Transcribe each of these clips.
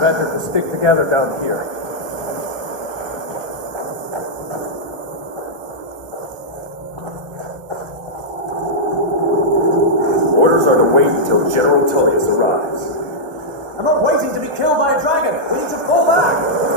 better to stick together down here. Orders are to wait until General Tullius arrives. I'm not waiting to be killed by a dragon. We need to fall back.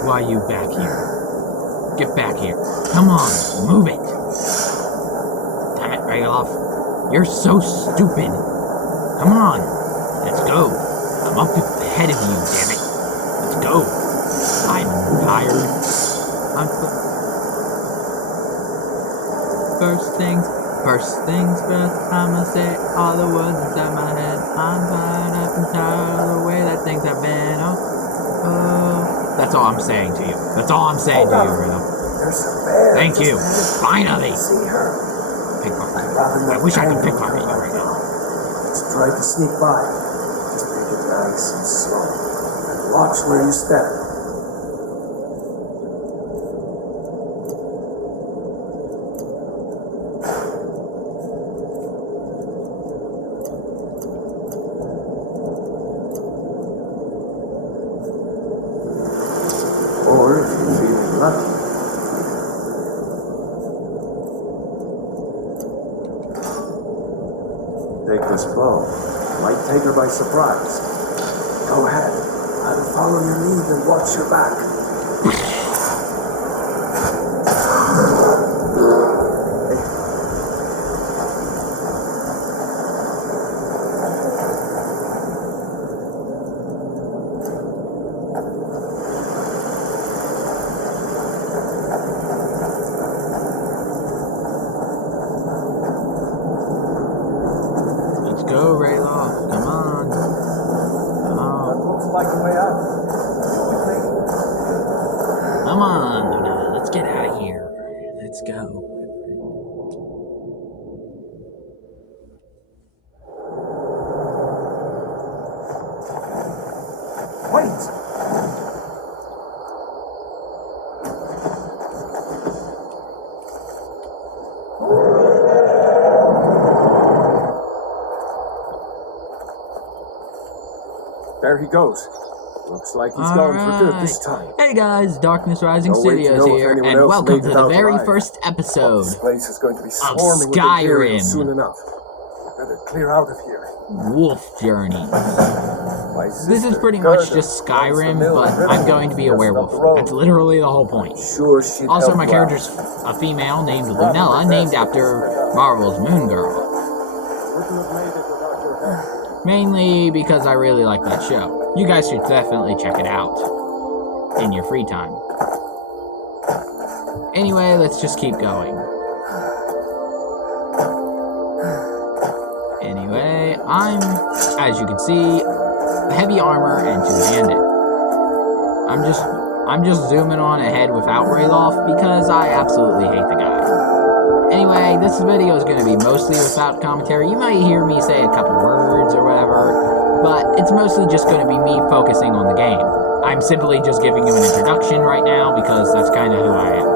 Why are you back here? Get back here. Come on, move it. Damn it, Rayloff. You're so stupid. Come on, let's go. I'm up ahead of you, damn it. Let's go. I'm tired. First things first, I'ma say all the words inside my head. I'm fired up and tired of the way that things have been. That's all I'm saying to you. That's all I'm saying to you, Reno. There's a bear. Thank you. Finally. See her. Pickpocket. I wish I could pickpocket you right now. Let's try to sneak by. Just take it nice and slow. And watch where you step. Or if you're feeling lucky, take this bow. Might take her by surprise. Go ahead. I'll follow your lead and watch your back. Go, Rayloff. Come on. Looks like the way out. Come on. Let's get out of here. Let's go. Wait! There he goes. Looks like he's gone for good this time. Hey guys, Darkness Rising Don't wait to Studios know if here, anyone and else welcome made to it the out very alive. first episode This place is going to be of swarming with Imperials Skyrim soon enough. Better clear out of here. Wolf Journey. My This is sister, pretty much Gerda, just runs the Skyrim, mill but in I'm going to be a Riverwood, just up werewolf. the road. That's literally the whole point. Sure she'd Also, help my you character's out. a female named Lunella, named after Marvel's Moon Girl. Wouldn't have made it without your help. Mainly because I really like that show. You guys should definitely check it out in your free time. Anyway, let's just keep going. Anyway, I'm, as you can see, heavy armor and two-handed. I'm just zooming on ahead without Rayloff because I absolutely hate the guy. Anyway, this video is going to be mostly without commentary. You might hear me say a couple words or whatever, but it's mostly just going to be me focusing on the game. I'm simply just giving you an introduction right now because that's kind of who I am.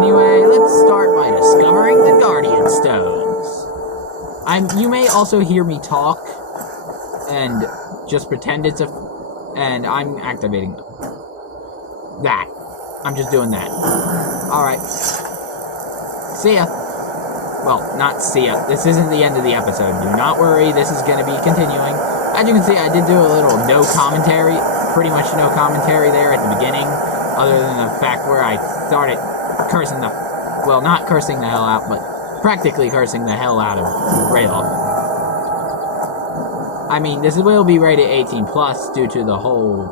Anyway, let's start by discovering the Guardian Stones. You may also hear me talk and just pretend it's and I'm activating that. I'm just doing that. Alright. See ya. Well, not see ya. This isn't the end of the episode. Do not worry, this is going to be continuing. As you can see, I did do a little no commentary, pretty much no commentary there at the beginning, other than the fact where I started cursing the, well, not cursing the hell out, but practically cursing the hell out of Rayloff. I mean, this will be rated 18 plus due to the whole...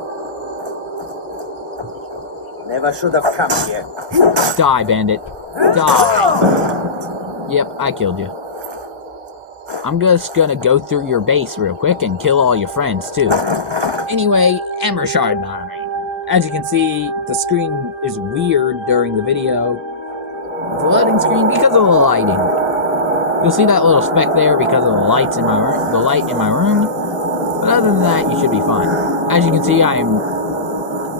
Never should have come here. Die, bandit. Die. Yep, I killed you. I'm just gonna go through your base real quick and kill all your friends, too. Anyway, Emershard Mine. As you can see, the screen is weird during the video. The loading screen because of the lighting. You'll see that little speck there because of the lights in my room, the light in my room. But other than that, you should be fine. As you can see, I am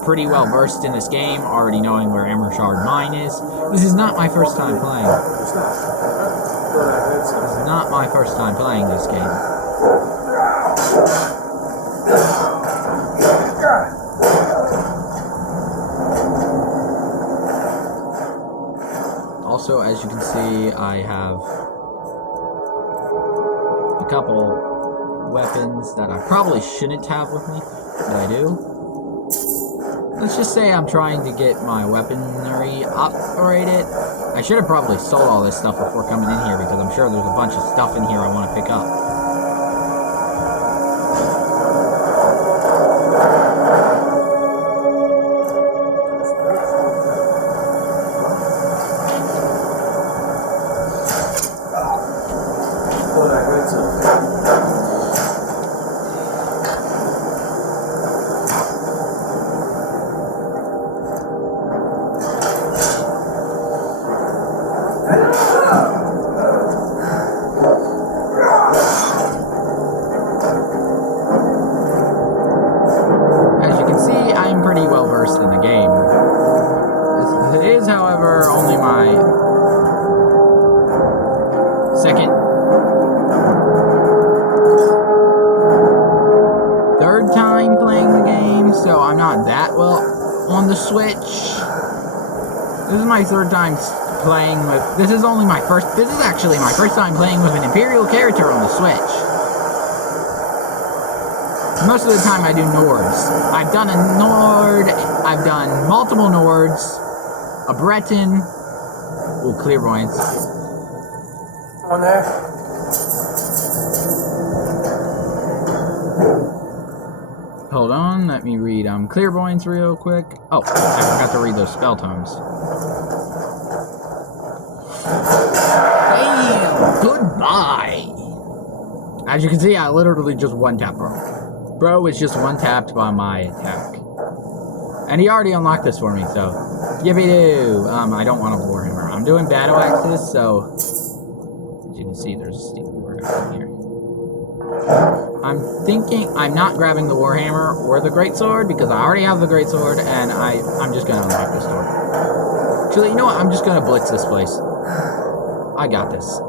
pretty well versed in this game, already knowing where Emershard Mine is. This is not my first time playing. This is not my first time playing this game. Also, as you can see, I have a couple weapons that I probably shouldn't have with me, but I do. Let's just say I'm trying to get my weaponry upgraded. I should have probably sold all this stuff before coming in here because I'm sure there's a bunch of stuff in here I want to pick up. In the game. It is, however, only my third time playing the game, so I'm not that well on the Switch. This is my third time playing with, this is actually my first time playing with an Imperial character on the Switch. Most of the time I do Nords. I've done a Nord, I've done multiple Nords, a Breton, clairvoyance. On there. Hold on, let me read clairvoyance real quick. Oh, I forgot to read those spell tomes. Damn, goodbye! As you can see, I literally just one-tap bro. Bro is just one-tapped by my attack. And he already unlocked this for me, so... Yippee-doo! I don't want a Warhammer. I'm doing battle axes, so... As you can see, there's a steep Warhammer here. I'm thinking I'm not grabbing the Warhammer or the Greatsword, because I already have the Greatsword, and I'm just gonna unlock this door. Actually, you know what? I'm just gonna blitz this place. I got this.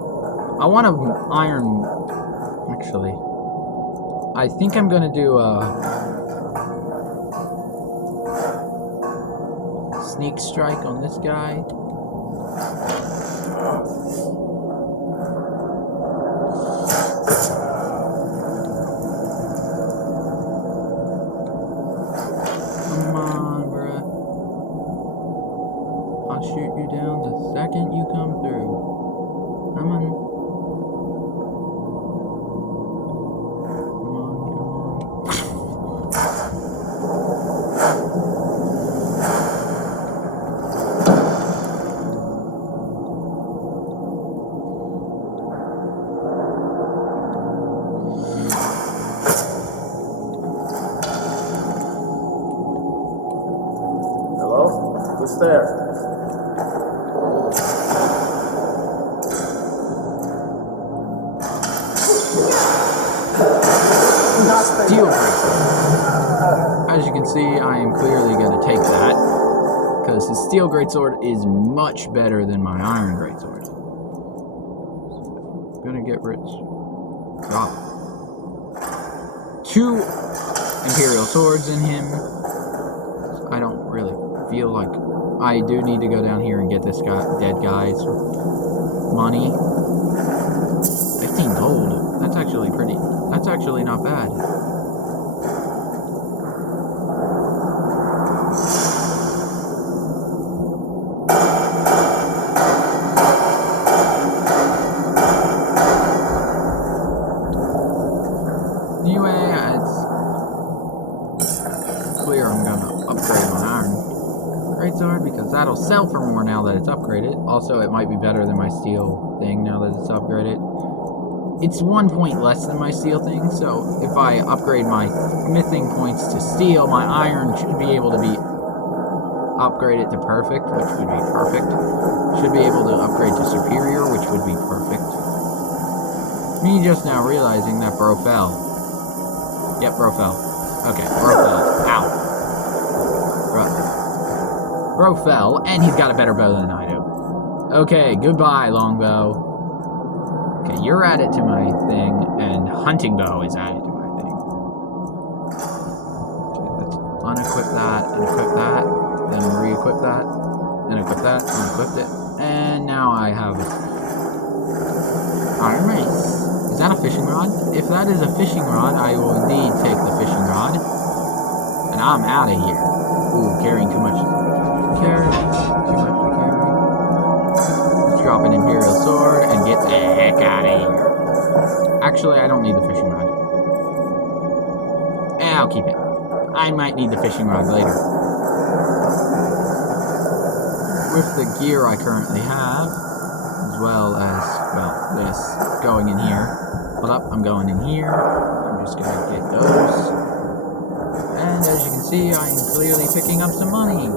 I want to iron... Actually... I think I'm gonna do a sneak strike on this guy. Come on, bruh. I'll shoot you down the second you come through. Come on. Hello? Who's there? Steel bracelet. As you can see, I am clearly going to take that, because his steel greatsword is much better than my iron greatsword. Gonna get rich. Drop 2 Imperial swords in him. I don't really feel like I do need to go down here and get this guy, dead guy's money. 15 gold. That's actually pretty. That's actually not bad. Anyway, it's clear I'm gonna upgrade my iron greatsword because that'll sell for more now that it's upgraded. Also, it might be better than my steel thing now that it's upgraded. It's 1 point less than my steel thing, so if I upgrade my smithing points to steel, my iron should be able to be upgraded to perfect, which would be perfect. Should be able to upgrade to superior, which would be perfect. Me just now realizing that bro fell. Yep, bro fell. Okay, bro fell. Ow. Bro fell, and he's got a better bow than I do. Okay, goodbye, longbow. Okay, you're added to my thing, and hunting bow is added to my thing. Okay, let's unequip that, and equip that, then re-equip that, then equip that, unequip it, and now I have iron mace. Is that a fishing rod? If that is a fishing rod, I will indeed take the fishing rod, and I'm out of here. Ooh, carrying too much. Carry. Too much to carry. Let's drop an Imperial sword and get the heck out of here. Actually, I don't need the fishing rod. I'll keep it. I might need the fishing rod later. With the gear I currently have, as well as, well, this, going in here. Hold up, I'm going in here. I'm just gonna get those. And as you can see, I'm clearly picking up some money.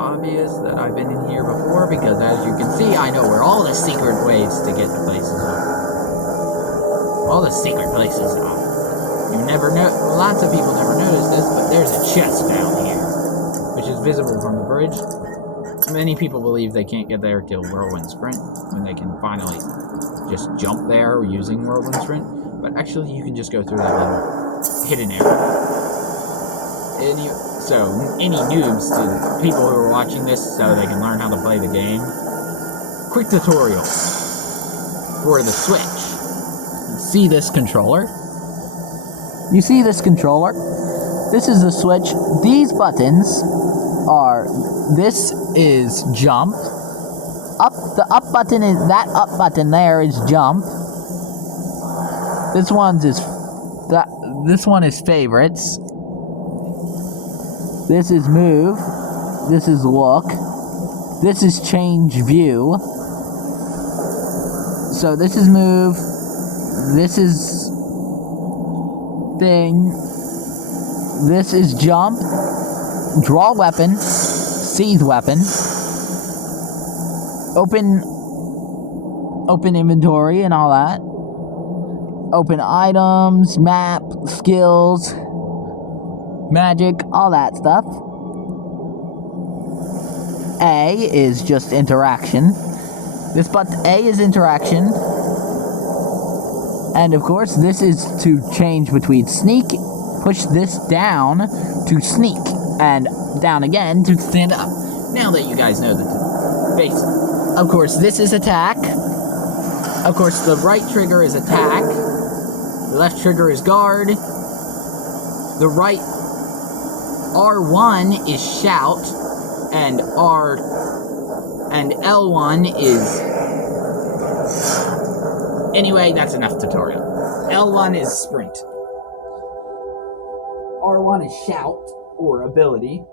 Obvious that I've been in here before because as you can see I know where all the secret ways to get to places are. All the secret places are. You never know, lots of people never notice this, but there's a chest down here, which is visible from the bridge. Many people believe they can't get there till Whirlwind Sprint, when they can finally just jump there using Whirlwind Sprint, but actually you can just go through that little hidden area. So, any noobs to people who are watching this so they can learn how to play the game, quick tutorial for the Switch. You see this controller? You see this controller? This is the Switch. These buttons are, this is jump. The up button is, that up button there is jump. This one is favorites. This is move. This is look. This is change view. So this is move. This is thing. This is jump. Draw weapon. Seize weapon. Open inventory and all that. Open items, map, skills, magic, all that stuff. A is just interaction. A is interaction. And of course, this is to change between sneak. Push this down to sneak, and down again to stand up. Now that you guys know the base. Of course, this is attack. Of course, the right trigger is attack. The left trigger is guard. The right R1 is shout, and L1 is... Anyway, that's enough tutorial. L1 is sprint. R1 is shout, or ability.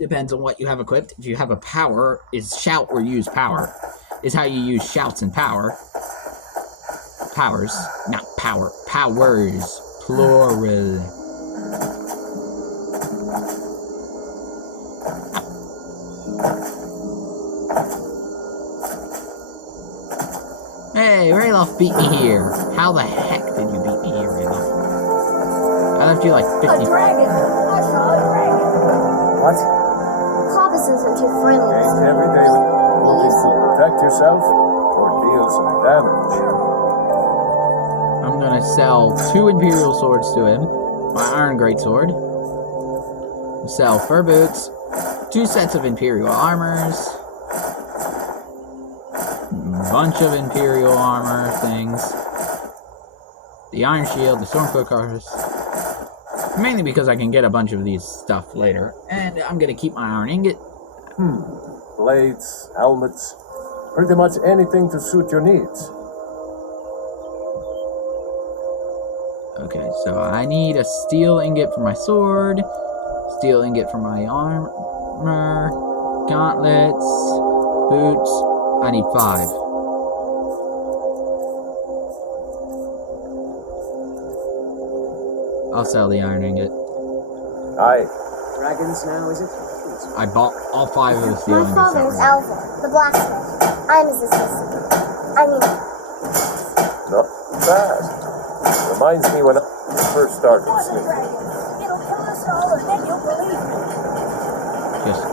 Depends on what you have equipped. If you have a power, is shout or use power. Is how you use shouts and power. Powers, not power. Powers, plural. Hey, Rayloff beat me here. How the heck did you beat me here, Rayloff? I left you like 50... A dragon! I saw a dragon! What? Papa says I'm too friendly. Ain't every day looking to protect yourself or deal some damage. I'm gonna sell 2 Imperial Swords to him. My Iron Greatsword. Sell fur boots. 2 sets of Imperial armors. Bunch of Imperial armor things. The Iron Shield, the Stormcloak cars. Mainly because I can get a bunch of these stuff later. And I'm gonna keep my Iron Ingot. Blades, helmets, pretty much anything to suit your needs. Okay, so I need a Steel Ingot for my sword. Steel Ingot for my armor. Gauntlets. Boots. I need 5. I'll sell the Iron Ingot. Aye. Dragons now, is it? I bought all 5 of the steel My ingots. father is that way. Alvin, the blacksmith. I'm his assistant. I mean, Not bad. Reminds me when I first started sneaking. it'll kill us all and then you'll believe me. Just,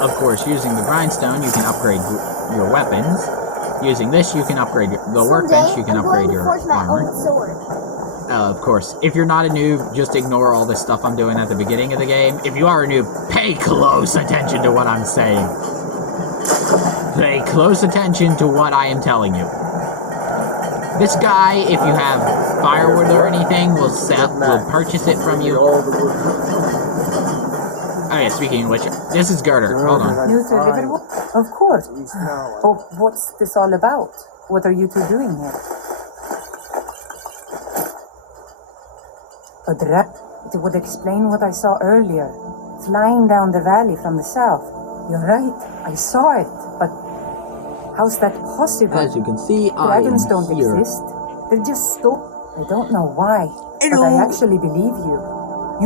of course, using the grindstone, you can upgrade your weapons. Using this, you can upgrade the workbench. You can upgrade your armor. Of course, if you're not a noob, just ignore all this stuff I'm doing at the beginning of the game. If you are a noob, pay close attention to what I'm saying. Pay close attention to what I am telling you. This guy, if you have firewood or anything, will purchase it from you. Oh yeah, speaking of which, this is Girder. Hold on. New to Liverpool? Of course. Oh, what's this all about? What are you two doing here? A dragon? It would explain what I saw earlier. Flying down the valley from the south. You're right, I saw it, but how's that possible? As you can see, Dragons I don't am here. exist. They're just I don't know why, but I actually believe you.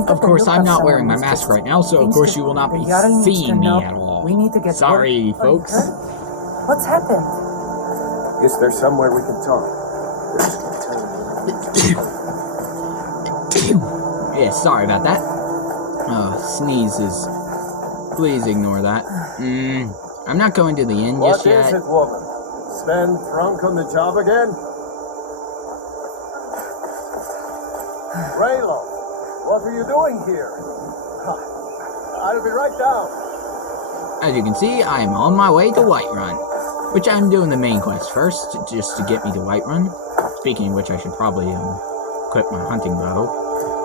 Of course, I'm not wearing my mask right now, so of course you will not be seeing me at all. We need to get Sorry, folks. What's happened? Guess there's somewhere we can talk. Yeah, sorry about that. Sneezes. Please ignore that. I'm not going to the inn What just yet. is it, woman? Sven drunk on the job again? Raylo, what are you doing here? I'll be right down. As you can see, I am on my way to Whiterun, which I'm doing the main quest first, just to get me to Whiterun. Speaking of which, I should probably equip my hunting bow,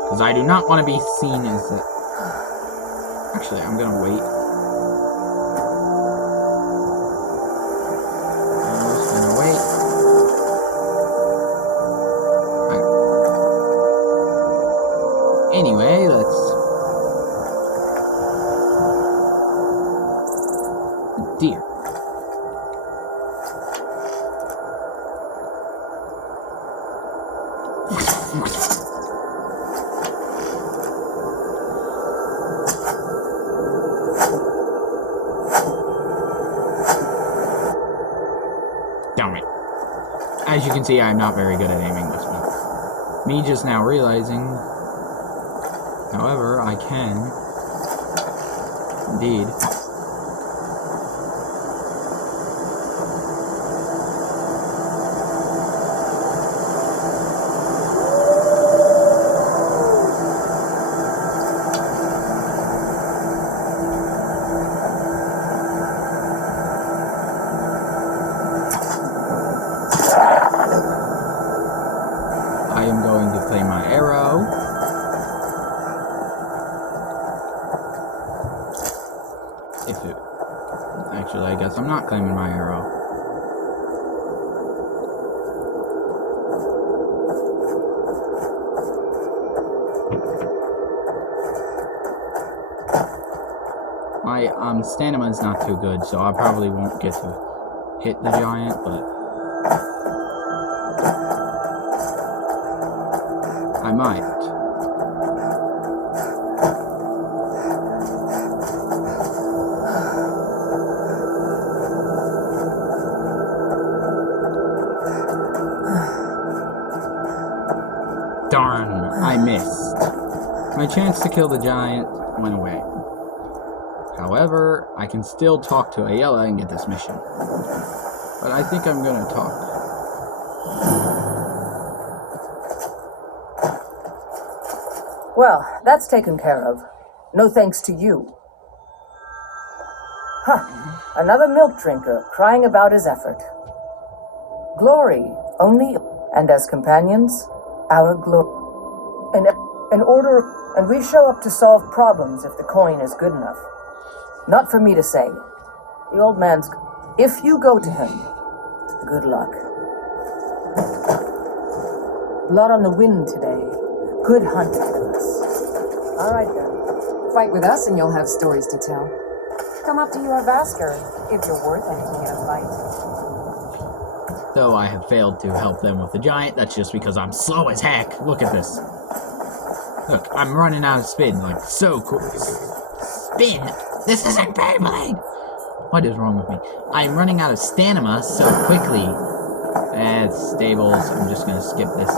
because I do not want to be seen as a... Actually, I'm gonna wait. I'm just gonna wait. Anyway, let's... Deer. Damn it. As you can see, I'm not very good at aiming this one. Me just now realizing... However, I can... Indeed. claim my arrow. Actually, I guess I'm not claiming my arrow. My stamina is not too good, so I probably won't get to hit the giant, but I might. Darn, I missed. My chance to kill the giant went away. However, I can still talk to Ayala and get this mission. But I think I'm gonna talk. Well, that's taken care of. No thanks to you. Another milk drinker crying about his effort. Glory, only, and as companions, our glory. An order, and we show up to solve problems if the coin is good enough. Not for me to say. The old man's... If you go to him, good luck. Blood on the wind today. Good hunting with us. All right, then. Fight with us and you'll have stories to tell. Come up to your Vasker if you're worth anything in a fight. Though I have failed to help them with the giant, that's just because I'm slow as heck. Look at this. Look, I'm running out of spin, like, so quick. Spin? This isn't Beyblade! What is wrong with me? I'm running out of stamina so quickly. It's stables. I'm just gonna skip this.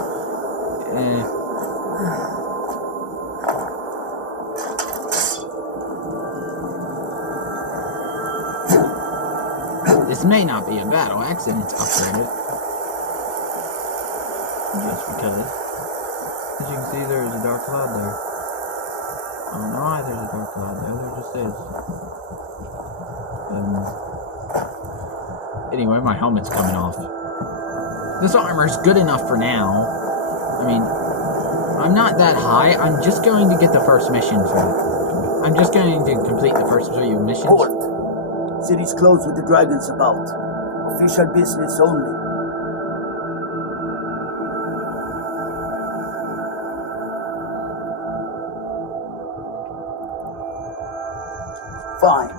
This may not be a battle axe, and it's upgraded. Just because. As you can see, there is a dark cloud there. I don't know why there's a dark cloud there. There just is. Anyway, my helmet's coming off. This armor's good enough for now. I mean, I'm not that high. I'm just going to get the first mission for it. I'm just going to complete the first few missions. Port. City's closed with the dragons about. Official business only. Fine.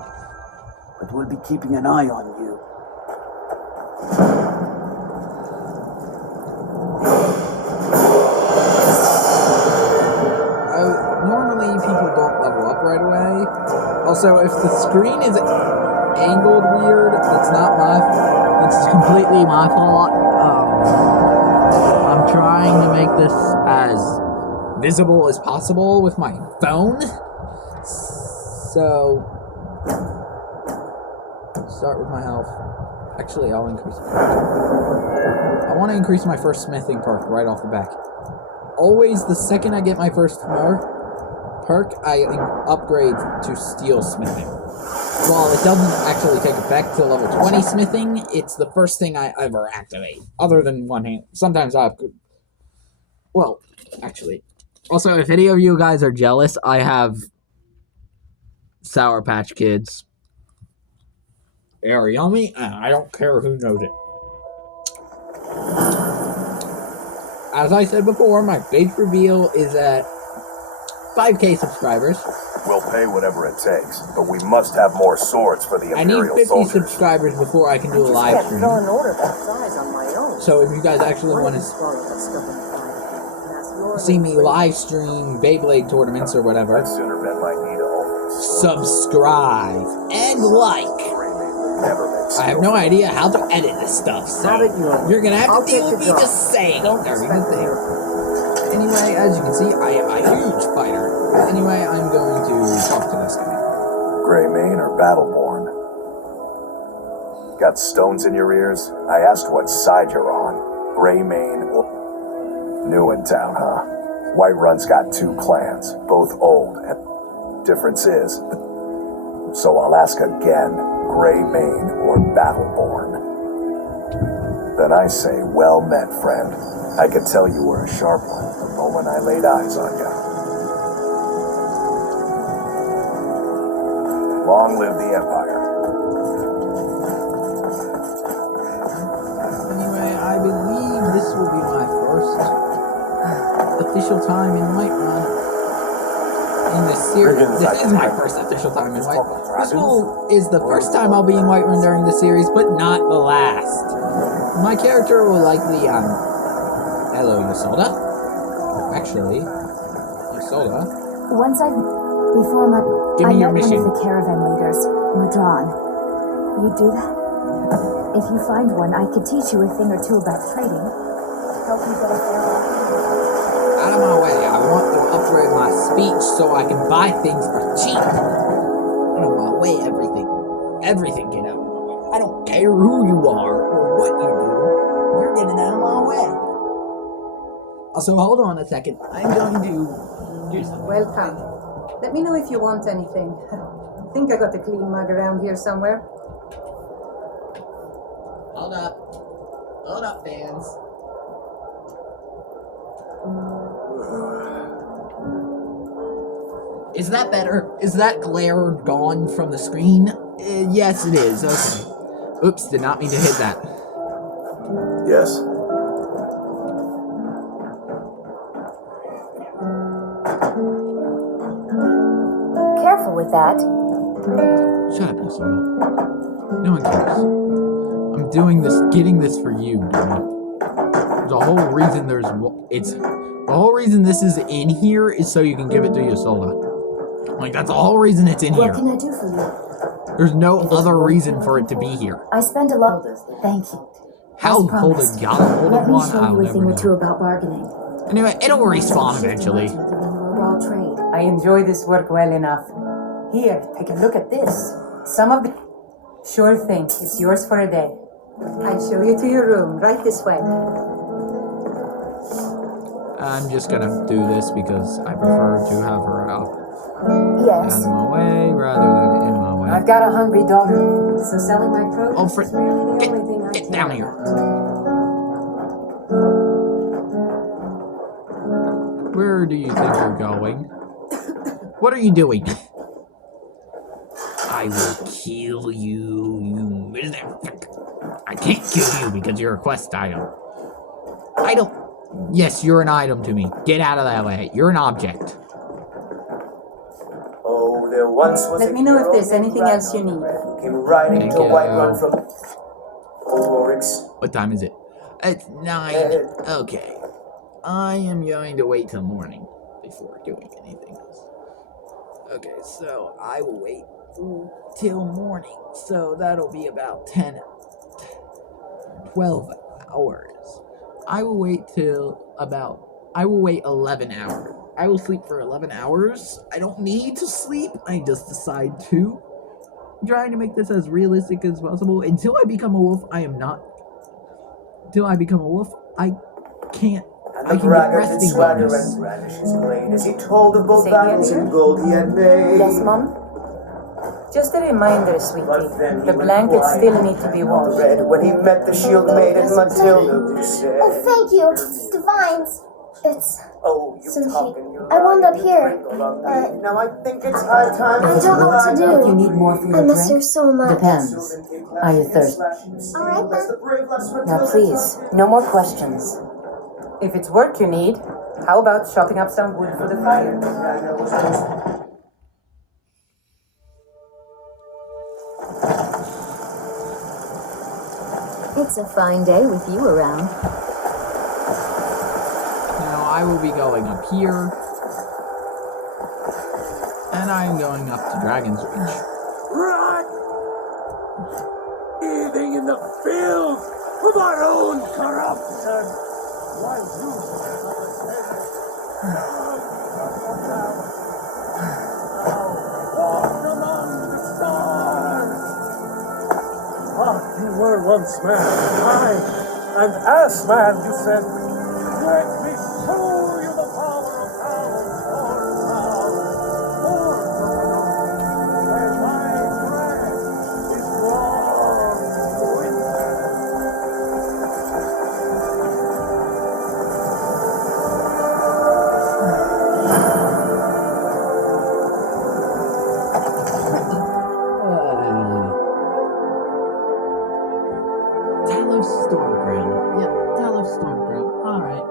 But we'll be keeping an eye on you. Normally people don't level up right away. Also, if the screen is angled weird, it's completely my fault. I'm trying to make this as visible as possible with my phone. So, start with my health. Actually, I'll increase it. I want to increase my first smithing perk right off the back. Always, the second I get my first perk, I upgrade to steel smithing. While it doesn't actually take effect till level 20 smithing, it's the first thing I ever activate. Other than one hand. Sometimes I have... Well, actually. Also, if any of you guys are jealous, I have Sour Patch Kids. They are yummy, and I don't care who knows it. As I said before, my big reveal is at 5K subscribers. We'll pay whatever it takes, but we must have more swords for the I need Imperial 50 soldiers. subscribers before I can do a live stream. Throw an order that size on my own. So if you guys actually want to see me live stream Beyblade tournaments or whatever, I'd sooner bet my needle. subscribe and like. I have no idea how to edit this stuff, so you're gonna have to deal with me just saying everything. Anyway, as you can see, I am a huge fighter. Anyway, I'm going to talk to this guy. Greymane or Battleborn? Got stones in your ears? I asked what side you're on. Greymane or... New in town, huh? Whiterun's got 2 clans, both old, and difference is... So I'll ask again, Greymane or Battleborn? The Then I say, well met, friend. I could tell you were a sharp one the moment I laid eyes on you. Long live the Empire. Anyway, I believe this will be my first official time in Whiterun. In this series, this is my first official time in Whiterun. This is the first time I'll be in Whiterun during the series, but not the last. My character will likely, hello, Yosoda. Actually, Yosoda. Give me your mission. One of the caravan leaders, Madron. You do that? If you find one, I could teach you a thing or two about trading. Help you get a fair Out of my way. I want to upgrade my speech so I can buy things for cheap. Out of my way, everything. Everything get out of my way. I don't care who you are or what you do. You're getting out of my way. Also, hold on a second. I'm going to do something. Welcome. Let me know if you want anything. I think I got a clean mug around here somewhere. Hold up. Hold up, fans. Is that better? Is that glare gone from the screen? Yes, it is. Okay. Oops, did not mean to hit that. Yes. Careful with that. Shut up, Yosoda. No one cares. I'm doing this, getting this for you, dude. There's a whole reason the whole reason this is in here is so you can give it to Yosoda. Like, that's the whole reason it's in here. What can I do for you? There's no other reason for it to be here. I spend a lot. Thank you. How As hold promised. a got a hold Let of me one? show I'll you a never thing or know. two about bargaining. Anyway, it'll respawn eventually. Raw trade. I enjoy this work well enough. Here, take a look at this. Some of the... Sure thing. It's yours for a day. I'll show you to your room, right this way. I'm just gonna do this because I prefer to have her out Yes. of my way rather than in my way. I've got a hungry daughter. So selling my produce Oh, is really the only thing I get care down here. Where do you think you're going? What are you doing? I will kill you, you motherfucker. I can't kill you because you're a quest item. Item? Yes, you're an item to me. Get out of that way. You're an object. Oh, there once was Let a me know if hero there's named anything else you need. Ragnar, came riding Thank to you. Whiterun from Rorik's. What time is it? It's 9. Okay. I am going to wait till morning before doing anything else. Okay, so I will wait till morning. So that'll be about 12 hours. I will wait 11 hours. I will sleep for 11 hours. I don't need to sleep. I just decide to. I'm trying to make this as realistic as possible. Until I become a wolf, I am not. Until I become a wolf, I can't. And I the can get braggart did resting swagger bonus. and brandish his blade as he told of both Say battles again? in gold he had made. Yes, Mom? Just a reminder, sweetie. But then he The went blankets quiet still need to be and washed. red when he met the shield maiden Matilda, who said, Oh, thank you. Divines. It's "Oh, you so talk cheap. and you I wound lie up and you here, crinkle on me. but Now I think it's high time I don't know what to do. You need more for I your miss drink? her so much. Depends. Are you thirsty? All right, then. Now please, no more questions. If it's work you need, how about chopping up some wood for the fire? It's a fine day with you around. Now I will be going up here. And I am going up to Dragon's Reach. Rot! Living in the filth of our own corruption. Why walk among the stars. Ah, you were once man, aye, and as man you said, let me show you the power of hounds or where my grass is long winter. Talos Stormcrown. Yep, Talos Stormcrown. Alright.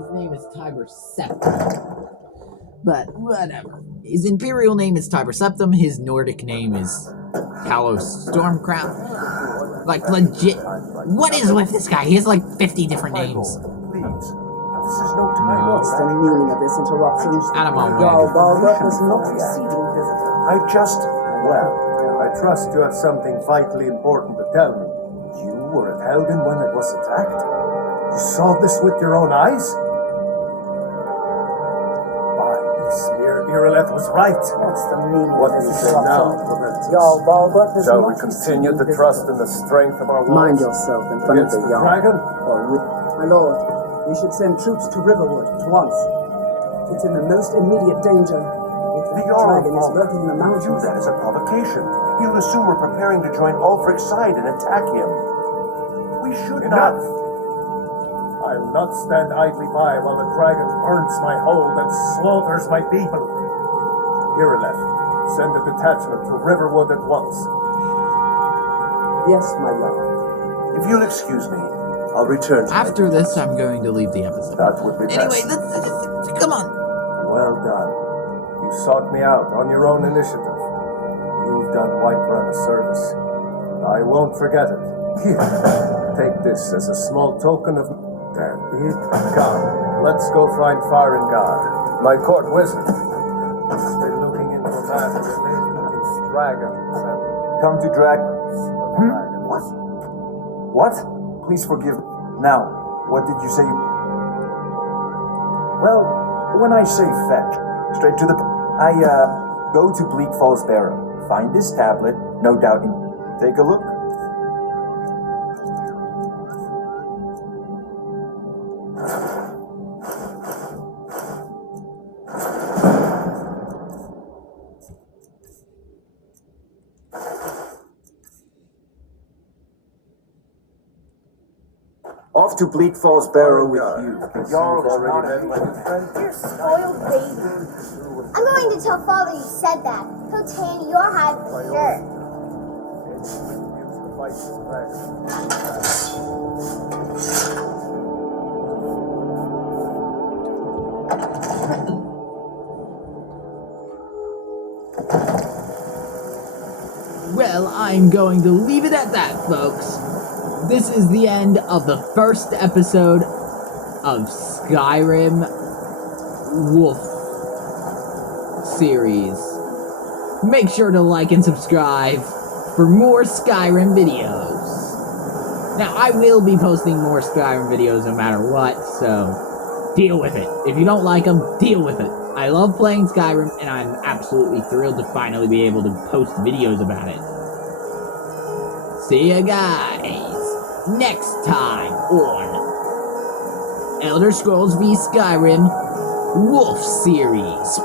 His name is Tiber Septim. But whatever. His imperial name is Tiber Septim. His Nordic name is Talos Stormcrown. Like, legit. What is with this guy? He has like 50 different names. Please. This is no time. What's the meaning of this interruption? Out of my way. Jarl Balgruuf was not receiving visitor. I just... Well, I trust you have something vitally important to tell me. You were at Helgen when it was attacked? You saw this with your own eyes? By Ysmir, Irileth was right. What's the meaning What of do you this say now, interruption? Proventus? Jarl Balgruuf is Shall not we continue to receiving trust visitors. in the strength of our walls? Mind yourself in front of Against the the Jarl. dragon? My lord, we should send troops to Riverwood at once. It's in the most immediate danger. If The that Jarl dragon is lurking in the view mountains, that as a provocation. He'll assume we're preparing to join Ulfric's side and attack him. We should not... I'll not stand idly by while the dragon burns my hold and slaughters my people. Irileth, send a detachment to Riverwood at once. yes, my lord. If you'll excuse me, I'll return to After this, I'm going to leave the episode. That would be Anyway, best. come on. Well done. You sought me out on your own initiative. You've done Whiterun a service. I won't forget it. Here, take this as a small token of... There it come. Let's go find Farengar, my court wizard. He's been looking into a matter related to these dragons and... Come to What? What? Please forgive. Now, what did you say? Well, when I say fetch, straight to the... go to Bleak Falls Barrow. Find this tablet, no doubt. Take a look. Off to Bleak Falls Barrow with you. Jarl's already met my new friend. You're spoiled baby. I'm going to tell father you said that. He'll tan your hide for sure. Use the fight this dragon. Well, I'm going to leave it at that, folks. This is the end of the first episode of Skyrim Wolf Series. Make sure to like and subscribe for more Skyrim videos. Now, I will be posting more Skyrim videos no matter what, so deal with it. If you don't like them, deal with it. I love playing Skyrim, and I'm absolutely thrilled to finally be able to post videos about it. See ya guys next time on Elder Scrolls v Skyrim Wolf Series.